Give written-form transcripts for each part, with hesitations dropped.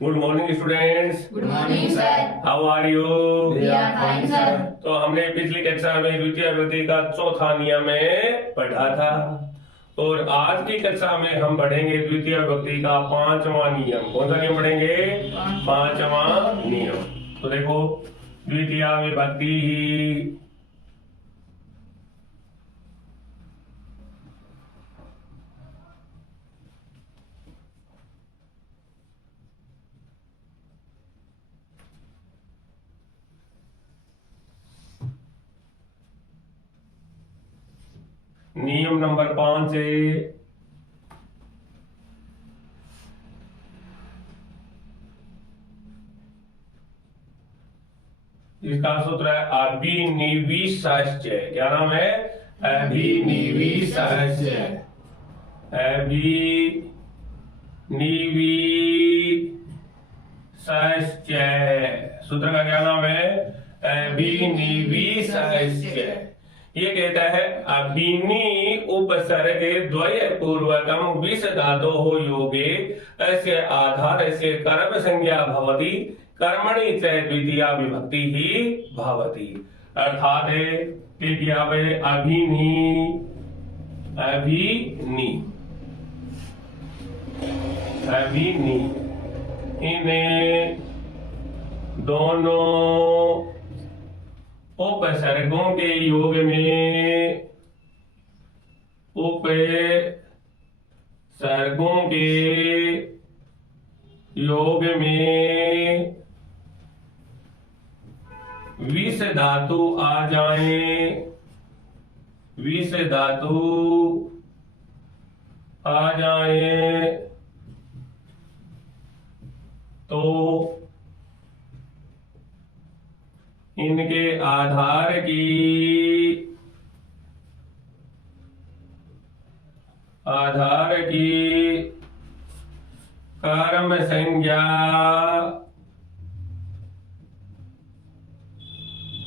Good morning students. Good morning sir. How are you? We are fine sir. तो हमने पिछली कक्षा में द्वितीय विभक्ति का चौथा नियम में पढ़ा था और आज की कक्षा में हम पढ़ेंगे द्वितीय विभक्ति का पांचवा नियम। कौन सा नियम पढ़ेंगे? पांचवा नियम। तो देखो, द्वितीय विभक्ति ही नियम नंबर 5 है इसका सूत्र है अभिनिवेशस्य। क्या नाम है? अभिनिवेशस्य। अभिनिवेशस्य सूत्र का क्या नाम है? अभिनिवेशस्य। ये कहता है अभिनी उपसर्ग द्वय पूर्वकम विष धातो हो योगे अस्य आधार से कर्म संज्ञा भवति कर्मणि च द्वितीया विभक्ति ही भवति। अर्थात अभिनी अभिनी अभिनी इन्हें दोनों उपसर्गों के योग में उपसर्गों के योग में विष धातु आ जाए, विष धातु आ जाए तो इनके आधार की कर्म संज्ञा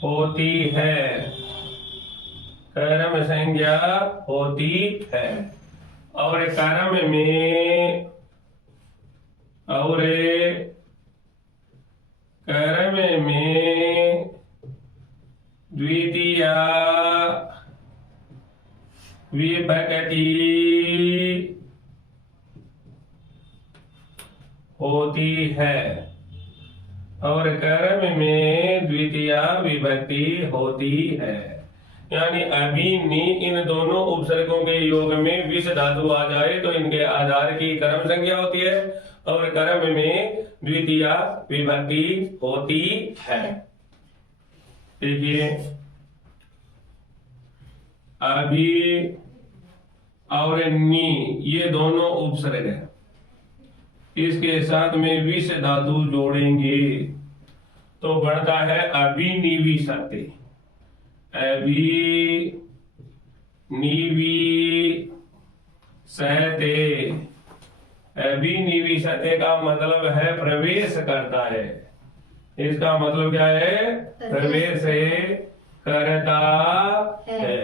होती है, कर्म संज्ञा होती है। और कर्म में द्वितीय विभक्ति होती है, और कर्म में द्वितीय विभक्ति होती है। यानी अभिनी इन दोनों उपसर्गों के योग में विष धातु आ जाए तो इनके आधार की कर्म संज्ञा होती है और कर्म में द्वितीय विभक्ति होती है। देखिए, अभी और नी ये दोनों उपसर्ग है, इसके साथ में विष धातु जोड़ेंगे तो बढ़ता है अभिनिवेशते। अभिनिवेशते, अभिनिवेशते का मतलब है प्रवेश करता है। इसका मतलब क्या है? प्रवेश करता है।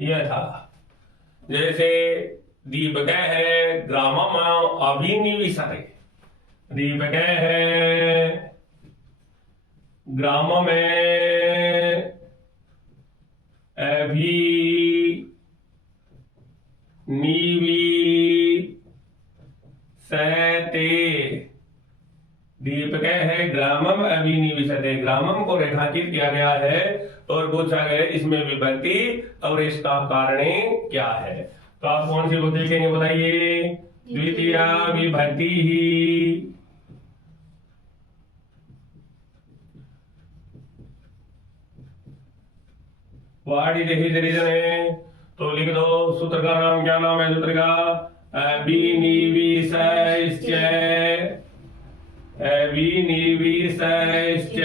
यथा जैसे दीपक है ग्रामम अभिनिवेशते, दीपक है ग्राम में अभिनिवेशते। दीपक है ग्रामम अभिनिवेशते, ग्रामम को रेखांकित किया गया है और पूछा गया इसमें विभक्ति और इसका कारण क्या है। तो आप कौन सी विभक्ति देखेंगे बताइए? द्वितीय विभक्ति ही। व्हाट इज हिज रीजन है? तो लिख दो, सूत्र का नाम क्या नाम है? सूत्र का अभिनिवेशस्य, अभिनिवेशस्य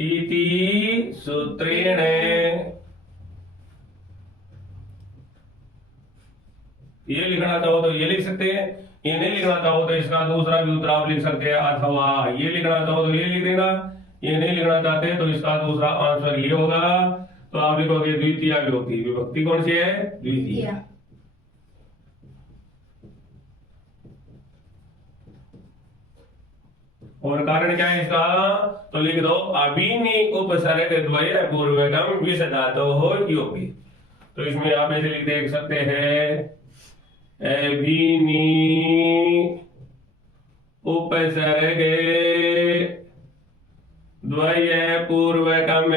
इति सूत्रेण ये लिखना चाहो तो ये लिख सकते हैं, ये नहीं लिखना चाहो तो इसका दूसरा भी उत्तर आप लिख सकते हैं, अथवा ये लिखना चाहो तो ये लिख देना, ये नहीं लिखना चाहते तो इसका दूसरा आंसर ये होगा। तो आप लिखोगे द्वितीय विभक्ति। विभक्ति कौन सी है? द्वितीय। और कारण क्या है इसका? तो लिख दो अभिनी उपसर्ग द्वय पूर्वकम विष धातु हो योगी। तो इसमें आप ऐसे देख सकते हैं अभिनी उपसर्ग द्वय पूर्वकम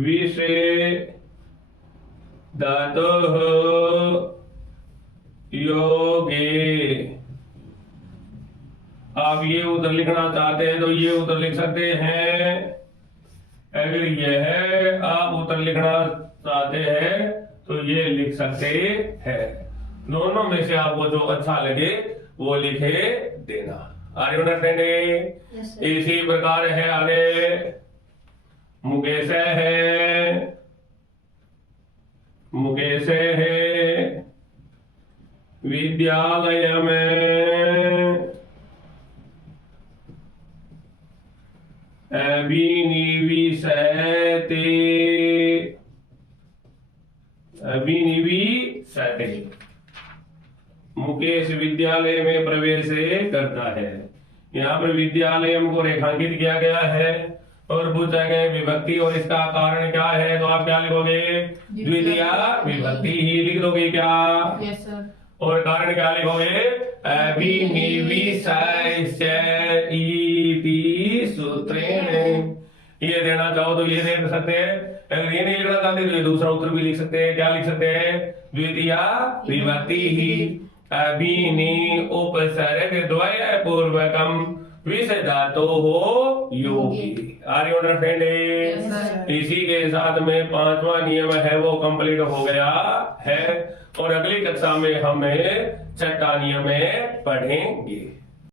विष धातु योगे। आप ये उत्तर लिखना चाहते हैं तो ये उत्तर लिख सकते हैं। अगर यह आप उत्तर लिखना चाहते हैं तो ये लिख सकते हैं। दोनों में से आपको जो अच्छा लगे वो लिखे देना। Are you understanding? Yes, sir. इसी प्रकार है आगे मुकेश है विद्यालय में अभिनिवेशते। मुकेश विद्यालय में प्रवेश करता है। यहाँ पर विद्यालय को रेखांकित किया गया है और पूछा गया विभक्ति और इसका कारण क्या है, तो आप क्या लिखोगे? द्वितीय विभक्ति ही लिख दोगे क्या? Yes, sir. और कारण क्या लिखोगे? अभिनिवेशयति सूत्रेण। ये देना चाहो तो ये दे सकते हैं, अगर ये नहीं लिखना चाहते तो ये दूसरा उत्तर भी लिख सकते हैं। क्या लिख सकते हैं? द्वितीय विभक्ति ही अभिनि उपसर्ग द्वय पूर्वकम विष धातु हो योगी। Are you understanding? Yes, sir. इसी के साथ में 5वां नियम है वो कंप्लीट हो गया है और अगली कक्षा में हमें 6ठा नियम पढ़ेंगे।